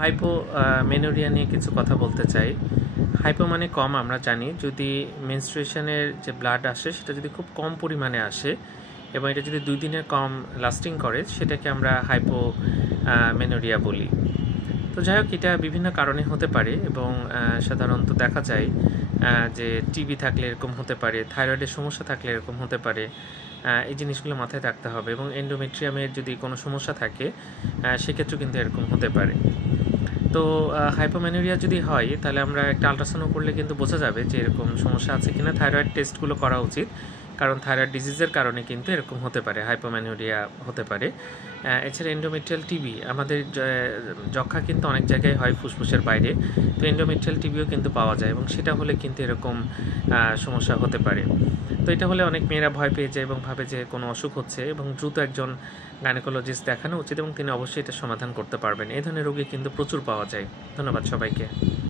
হাইপোমেনোরিয়া নিয়ে কিছু কথা বলতে চাই। হাইপো মানে কম, আমরা জানি। যদি মেনস্ট্রুয়েশনের যে ব্লাড আসে সেটা যদি খুব কম পরিমাণে আসে এবং এটা যদি 2 দিনের কম লাস্টিং করে, সেটাকে আমরা হাইপোমেনোরিয়া বলি। তো যাই হোক, এটা বিভিন্ন কারণে হতে পারে এবং সাধারণত দেখা যায় যে টিবি থাকলে এরকম হতে পারে, থাইরয়েডের সমস্যা থাকলে এরকম হতে পারে। এই জিনিসগুলো মাথায় রাখতে হবে এবং এন্ডোমেট্রিয়ামের যদি কোনো সমস্যা থাকে সেক্ষেত্রেও কিন্তু এরকম হতে পারে। তো হাইপোম্যানুরিয়া যদি হয় তাহলে আমরা একটা আল্ট্রাসাউন্ড করলে কিন্তু বোঝা যাবে যে এরকম সমস্যা আছে কিনা। থাইরয়েড টেস্টগুলো করা উচিত, কারণ থাইরয়েড ডিজিজের কারণে কিন্তু এরকম হতে পারে, হাইপোম্যানুরিয়া হতে পারে। এছাড়া এন্ডোমেট্রিয়াল টিবি, আমাদের যক্ষা কিন্তু অনেক জায়গায় হয় ফুসফুসের বাইরে, তো এন্ডোমেট্রিয়াল টিবিও কিন্তু পাওয়া যায় এবং সেটা হলে কিন্তু এরকম সমস্যা হতে পারে। তো এটা হলে অনেক মেয়েরা ভয় পেয়ে যায় এবং ভাবে যে কোনো অসুখ হচ্ছে এবং দ্রুত একজন গাইনোকোলজিস্ট দেখানো উচিত এবং তিনি অবশ্যই এটা সমাধান করতে পারবেন। এই ধরনের রোগী কিন্তু প্রচুর পাওয়া যায়। ধন্যবাদ সবাইকে।